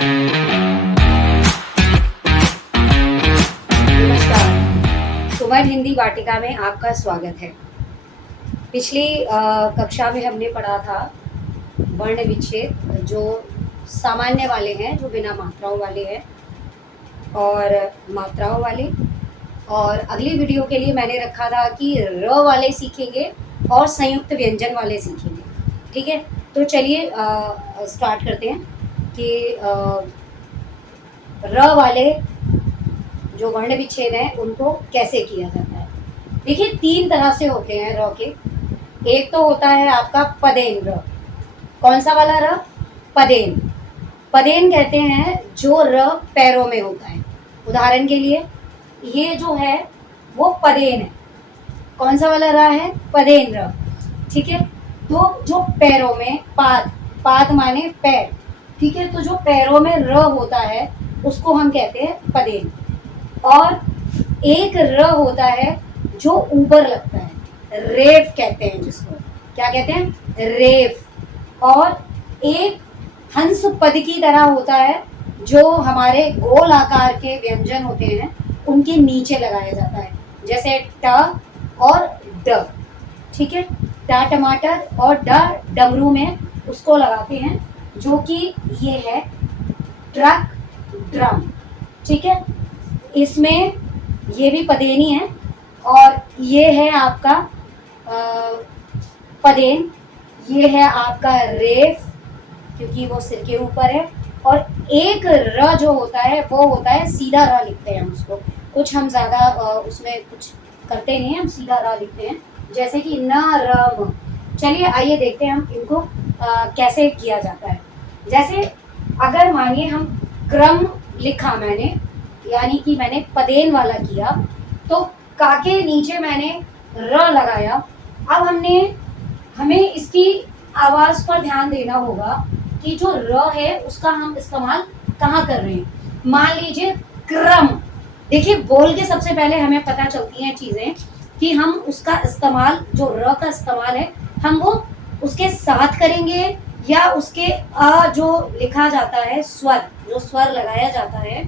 नमस्कार, सुमन हिंदी वाटिका में आपका स्वागत है। पिछली कक्षा में हमने पढ़ा था वर्ण विच्छेद, जो सामान्य वाले हैं, जो बिना मात्राओं वाले हैं, और मात्राओं वाले। और अगली वीडियो के लिए मैंने रखा था कि र वाले सीखेंगे और संयुक्त व्यंजन वाले सीखेंगे। ठीक है, तो चलिए स्टार्ट करते हैं कि र वाले जो वर्ण विच्छेद हैं उनको कैसे किया जाता है। देखिए, 3 तरह से होते हैं र के। एक तो होता है आपका पदेन र। कौन सा वाला र? पदेन। पदेन कहते हैं जो र पैरों में होता है। उदाहरण के लिए ये जो है वो पदेन है। कौन सा वाला र है? पदेन र। ठीक है, तो जो पैरों में पाद, पाद माने पैर, ठीक है, तो जो पैरों में र होता है उसको हम कहते हैं पदेन। और एक र होता है जो ऊपर लगता है, रेफ कहते हैं जिसको। क्या कहते हैं? रेफ। और एक हंस पद की तरह होता है जो हमारे गोल आकार के व्यंजन होते हैं उनके नीचे लगाया जाता है, जैसे ट और ड। ठीक है, ट टमाटर और ड डमरू में उसको लगाते हैं, जो कि ये है ट्रक, ड्रम। ठीक है, इसमें ये भी पदेनी है और ये है आपका पदेन, ये है आपका रेफ क्योंकि वो सिर के ऊपर है। और एक र जो होता है वो होता है सीधा र लिखते हैं हम उसको। कुछ हम ज़्यादा उसमें कुछ करते नहीं हैं, हम सीधा र लिखते हैं, जैसे कि न र म। चलिए आइए देखते हैं हम इनको कैसे किया जाता है। जैसे अगर मानिए हम क्रम लिखा मैंने, यानी कि मैंने पदेन वाला किया, तो का के नीचे मैंने र लगाया। अब हमें इसकी आवाज़ पर ध्यान देना होगा कि जो र है उसका हम इस्तेमाल कहाँ कर रहे हैं। मान लीजिए क्रम, देखिए बोल के सबसे पहले हमें पता चलती हैं चीज़ें कि हम उसका इस्तेमाल, जो र का इस्तेमाल है, हम वो उसके साथ करेंगे या उसके जो लिखा जाता है स्वर, जो स्वर लगाया जाता है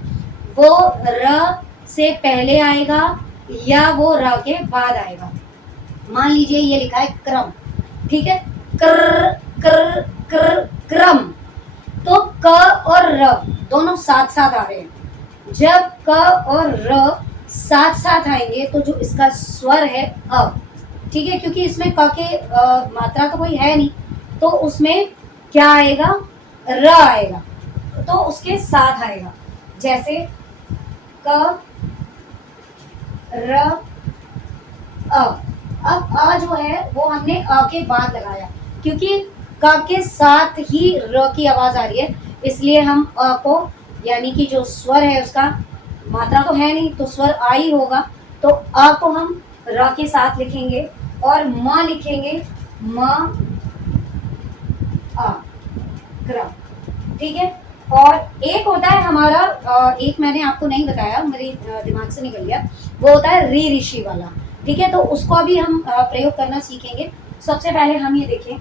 वो र से पहले आएगा या वो र के बाद आएगा। मान लीजिए ये लिखा है क्रम, ठीक है, कर कर कर क्रम, तो क और र दोनों साथ साथ आ रहे हैं। जब क और र साथ साथ आएंगे तो जो इसका स्वर है अ, ठीक है, क्योंकि इसमें क के मात्रा तो कोई है नहीं, तो उसमें क्या आएगा? र आएगा, तो उसके साथ आएगा। जैसे क र अ। अब अ जो है वो हमने अ के बाद लगाया, क्योंकि क के साथ ही र की आवाज़ आ रही है, इसलिए हम अ को, यानी कि जो स्वर है उसका मात्रा तो है नहीं तो स्वर आ ही होगा, तो अ को हम र के साथ लिखेंगे और म लिखेंगे म अ, क्रम। ठीक है, और एक होता है हमारा एक मैंने आपको नहीं बताया, मेरे दिमाग से निकल गया, वो होता है री ऋषि वाला। ठीक है, तो उसको अभी हम प्रयोग करना सीखेंगे। सबसे पहले हम ये देखें,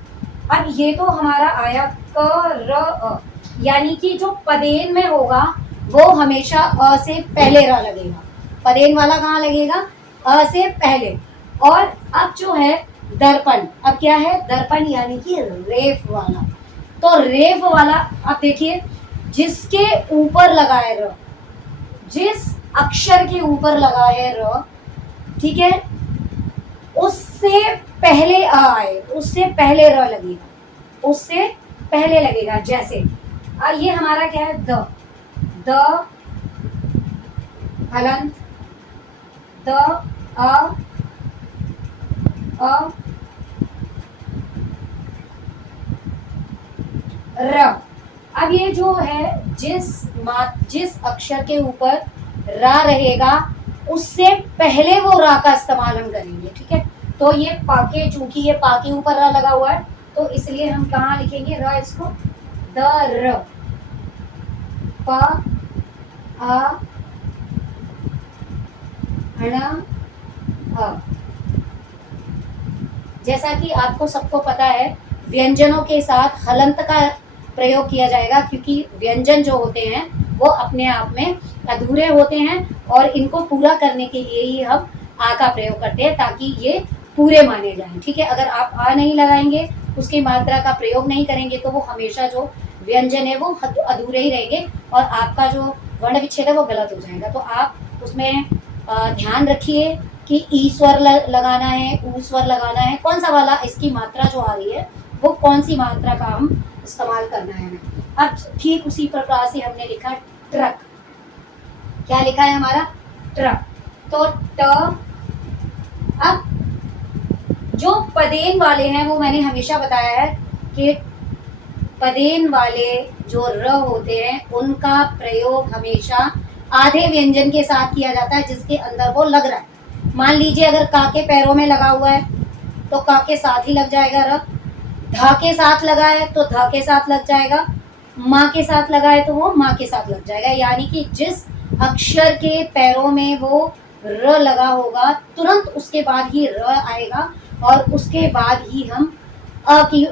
अब ये तो हमारा आया क र अ, यानी कि जो पदेन में होगा वो हमेशा अ से पहले र लगेगा। पदेन वाला कहाँ लगेगा? अ से पहले। और अब जो है दर्पण, अब क्या है? दर्पण यानी कि रेफ वाला। तो रेफ वाला, अब देखिए, जिसके ऊपर लगा है र, जिस अक्षर के ऊपर लगा है र, ठीक है, उससे पहले अ आए, उससे पहले र लगेगा, उससे पहले लगेगा। जैसे ये हमारा क्या है? द, द हलंत, द अ र। अब ये जो है जिस अक्षर के ऊपर रा रहेगा उससे पहले वो रा का इस्तेमाल हम करेंगे। ठीक है, तो ये पाके, चूंकि ये पा के ऊपर रा लगा हुआ है तो इसलिए हम कहाँ लिखेंगे रा इसको? द र, प अ ण अ। जैसा कि आपको सबको पता है, व्यंजनों के साथ हलंत का प्रयोग किया जाएगा, क्योंकि व्यंजन जो होते हैं वो अपने आप में अधूरे होते हैं और इनको पूरा करने के लिए ही हम आ का प्रयोग करते हैं, ताकि ये पूरे माने जाएं। ठीक है, अगर आप आ नहीं लगाएंगे, उसकी मात्रा का प्रयोग नहीं करेंगे, तो वो हमेशा जो व्यंजन है वो अधूरे ही रहेंगे और आपका जो वर्ण विच्छेद है वो गलत हो जाएगा। तो आप उसमें ध्यान रखिए कि ई स्वर लगाना है, ऊ स्वर लगाना है, कौन सा वाला इसकी मात्रा जो आ रही है वो कौन सी मात्रा का हम इस्तेमाल करना है हमें। अब ठीक उसी प्रकार से हमने लिखा ट्रक। क्या लिखा है हमारा? ट्रक। तो ट, अब जो पदेन वाले हैं वो मैंने हमेशा बताया है कि पदेन वाले जो र होते हैं उनका प्रयोग हमेशा आधे व्यंजन के साथ किया जाता है जिसके अंदर वो लग रहा है। मान लीजिए अगर का के पैरों में लगा हुआ है तो का के साथ ही लग जाएगा र, धा के साथ लगा है तो धा के साथ लग जाएगा, माँ के साथ लगा है तो वो माँ के साथ लग जाएगा। यानी कि जिस अक्षर के पैरों में वो र लगा होगा तुरंत उसके बाद ही र आएगा और उसके बाद ही हम अ की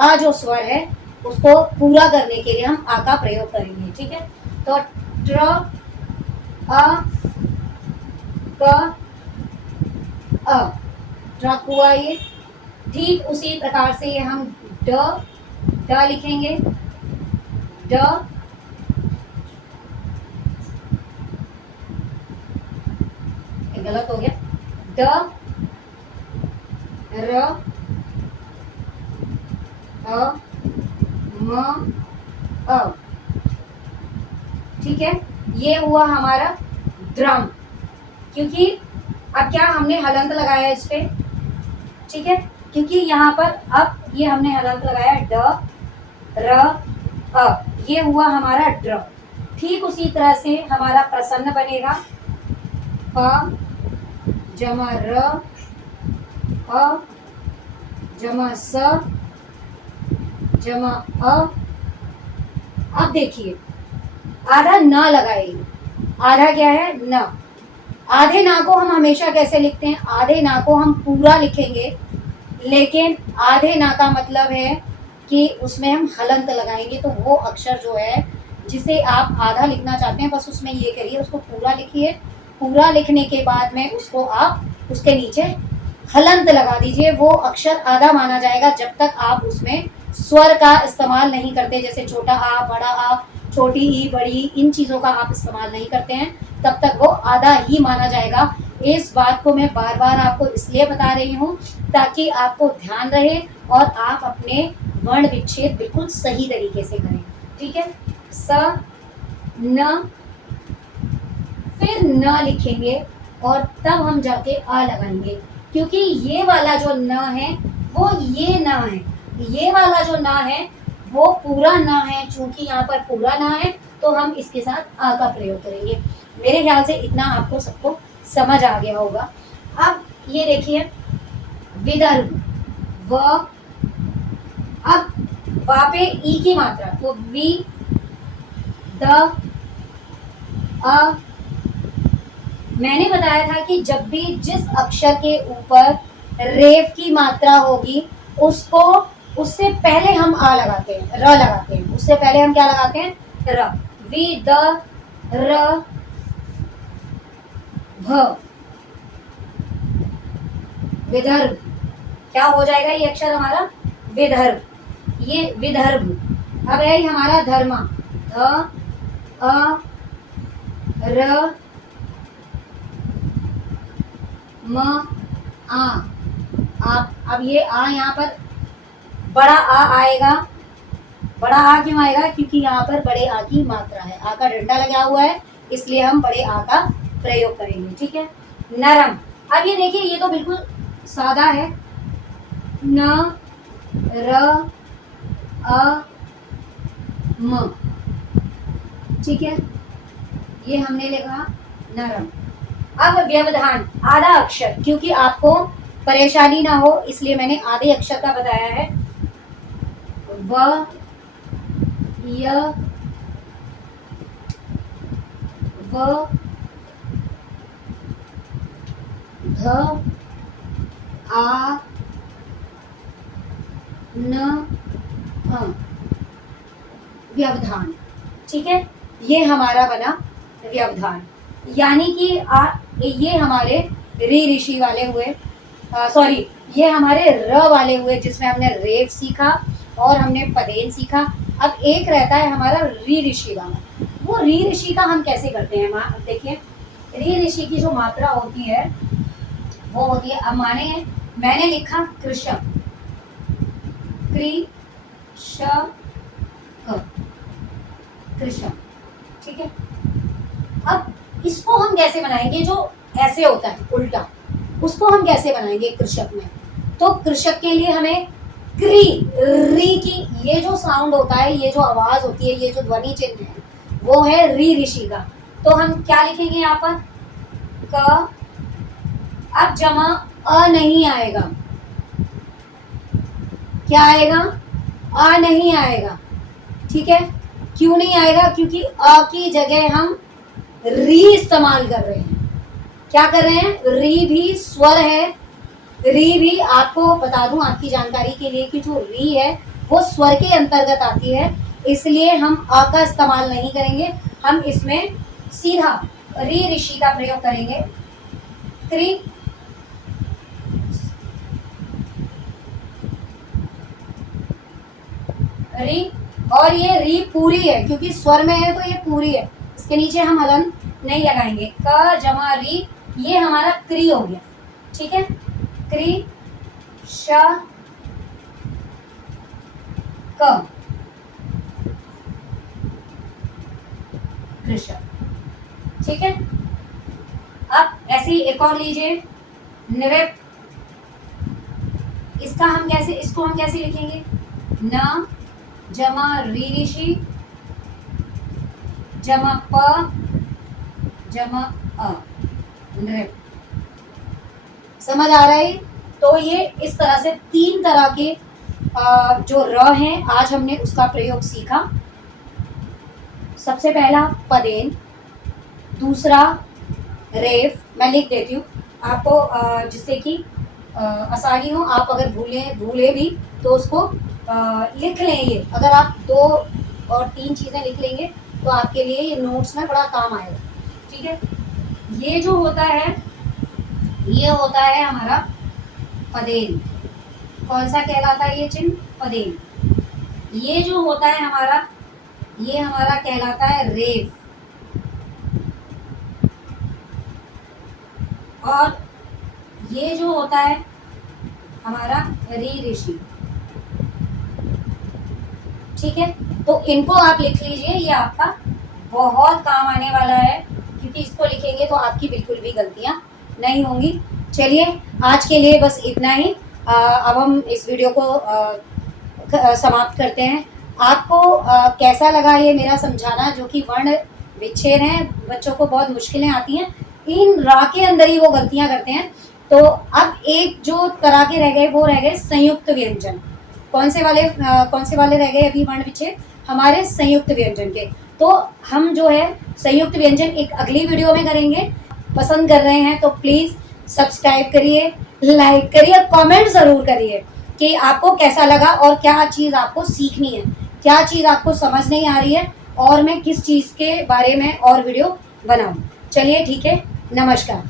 आ जो स्वर है उसको पूरा करने के लिए हम आ का प्रयोग करेंगे। ठीक है, तो ट्र, अ, क, अ, ट्रक हुआ ये। ठीक उसी प्रकार से ये हम ड लिखेंगे। ड, गलत हो गया, ड, र, अ, म, अ। ठीक है, ये हुआ हमारा द्रम। क्योंकि अब क्या हमने हलंत लगाया है इस पे। ठीक है, क्योंकि यहाँ पर अब ये हमने हलंत लगाया ड, र, अ, ये हुआ हमारा ड्र। ठीक उसी तरह से हमारा प्रसन्न बनेगा प जमा र, अ जमा स जमा अ। अब देखिए आधा न लगाएंगे, आधा क्या है? न। आधे ना को हम हमेशा कैसे लिखते हैं? आधे ना को हम पूरा लिखेंगे, लेकिन आधे ना का मतलब है कि उसमें हम हलंत लगाएंगे। तो वो अक्षर जो है जिसे आप आधा लिखना चाहते हैं बस उसमें ये करिए, उसको पूरा लिखिए। पूरा लिखने के बाद में उसको आप उसके नीचे हलंत लगा दीजिए। वो अक्षर आधा माना जाएगा जब तक आप उसमें स्वर का इस्तेमाल नहीं करते, जैसे छोटा आ, बड़ा आ, छोटी ई, बड़ी, इन चीज़ों का आप इस्तेमाल नहीं करते हैं, तब तक वो आधा ही माना जाएगा। इस बात को मैं बार बार आपको इसलिए बता रही हूँ ताकि आपको ध्यान रहे और आप अपने वर्ण विच्छेद बिल्कुल सही तरीके से करें। ठीक है, स, न, फिर न लिखेंगे और तब हम जाके आ लगाएंगे, क्योंकि ये वाला जो न है वो ये न है, ये वाला जो न है वो पूरा न है। चूंकि यहाँ पर पूरा न है तो हम इसके साथ आ का प्रयोग करेंगे। मेरे ख्याल से इतना आपको सबको समझ आ गया होगा। अब ये देखिए विदर्भ, व, अब वा पे ई की मात्रा, तो वी, द, अ। मैंने बताया था कि जब भी जिस अक्षर के ऊपर रेफ की मात्रा होगी उसको उससे पहले हम आ लगाते हैं, र लगाते हैं। उससे पहले हम क्या लगाते हैं? र। वि, द, र, भ, विदर्भ। क्या हो जाएगा ये अक्षर हमारा? विदर्भ। ये विदर्भ। अब है हमारा धर्मा, ध, अ, र, म, आ। आप अब ये आ यहाँ पर बड़ा आ आएगा। बड़ा आ क्यों आएगा? क्योंकि यहाँ पर बड़े आ की मात्रा है, आ का डंडा लगा हुआ है, इसलिए हम बड़े आ का प्रयोग करेंगे। ठीक है, नरम। अब ये देखिए ये तो बिल्कुल सादा है, न, र, अ, म। ठीक है, ये हमने लिखा नरम। अब व्यवधान, आधा अक्षर, क्योंकि आपको परेशानी ना हो इसलिए मैंने आधे अक्षर का बताया है। व, य, व, ध, आ, न, अ। व्यवधान। ठीक है, ये हमारा बना व्यवधान, यानी कि ये हमारे री ऋषि वाले हुए, सॉरी ये हमारे र वाले हुए जिसमें हमने रेफ सीखा और हमने पदेन सीखा। अब एक रहता है हमारा री ऋषि वाला। वो री ऋषि का हम कैसे करते हैं, देखिए री ऋषि की जो मात्रा होती है वो होती है, अब माने मैंने लिखा कृषक, कृषक, ठीक है। अब इसको हम कैसे बनाएंगे, जो ऐसे होता है उल्टा, उसको हम कैसे बनाएंगे कृषक में। तो कृषक के लिए हमें क्री री की ये जो साउंड होता है, ये जो आवाज होती है, ये जो ध्वनि चिन्ह है वो है री ऋषि का। तो हम क्या लिखेंगे यहाँ पर, क। अब जमा अ नहीं आएगा, क्या आएगा, आ नहीं आएगा। ठीक है, क्यों नहीं आएगा, क्योंकि अ की जगह हम री इस्तेमाल कर रहे हैं। क्या कर रहे हैं, री भी स्वर है, री भी आपको बता दूं आपकी जानकारी के लिए कि जो री है वो स्वर के अंतर्गत आती है, इसलिए हम अ का इस्तेमाल नहीं करेंगे, हम इसमें सीधा री ऋषि का प्रयोग करेंगे। क्री री, और ये री पूरी है क्योंकि स्वर में है तो ये पूरी है, इसके नीचे हम हलन नहीं लगाएंगे। क जमा री, ये हमारा क्री हो गया। ठीक है, क्री श क, कृषक। ठीक है, अब ऐसे ही एक और लीजिए, नृप। इसको हम कैसे लिखेंगे, न जमा री ऋषि जमा प जमा अ, नृप। समझ आ रहा है। तो ये इस तरह से 3 तरह के जो र हैं आज हमने उसका प्रयोग सीखा। सबसे पहला पदेन, दूसरा रेफ, मैं लिख देती हूँ आपको जिससे कि आसानी हो, आप अगर भूले भी तो उसको लिख लें। ये अगर आप 2 और 3 चीज़ें लिख लेंगे तो आपके लिए ये नोट्स में बड़ा काम आएगा। ठीक है, ये जो होता है ये होता है हमारा पदेन। कौन सा कहलाता है ये चिन्ह, पदेन। ये जो होता है हमारा, ये हमारा कहलाता है रेफ, और ये जो होता है हमारा री ऋषि। ठीक है, तो इनको आप लिख लीजिए, ये आपका बहुत काम आने वाला है क्योंकि इसको लिखेंगे तो आपकी बिल्कुल भी गलतियां नहीं होंगी। चलिए आज के लिए बस इतना ही। अब हम इस वीडियो को समाप्त करते हैं। आपको कैसा लगा ये मेरा समझाना, जो कि वर्ण विच्छेद हैं, बच्चों को बहुत मुश्किलें आती हैं, इन रा के अंदर ही वो गलतियां करते हैं। तो अब एक जो तरह के रह गए वो रह गए संयुक्त व्यंजन। कौन से वाले रह गए अभी वर्ण विच्छेद, हमारे संयुक्त व्यंजन के। तो हम जो है संयुक्त व्यंजन एक अगली वीडियो में करेंगे। पसंद कर रहे हैं तो प्लीज़ सब्सक्राइब करिए, लाइक करिए, कमेंट ज़रूर करिए कि आपको कैसा लगा और क्या चीज़ आपको सीखनी है, क्या चीज़ आपको समझ नहीं आ रही है और मैं किस चीज़ के बारे में और वीडियो बनाऊं। चलिए ठीक है, नमस्कार।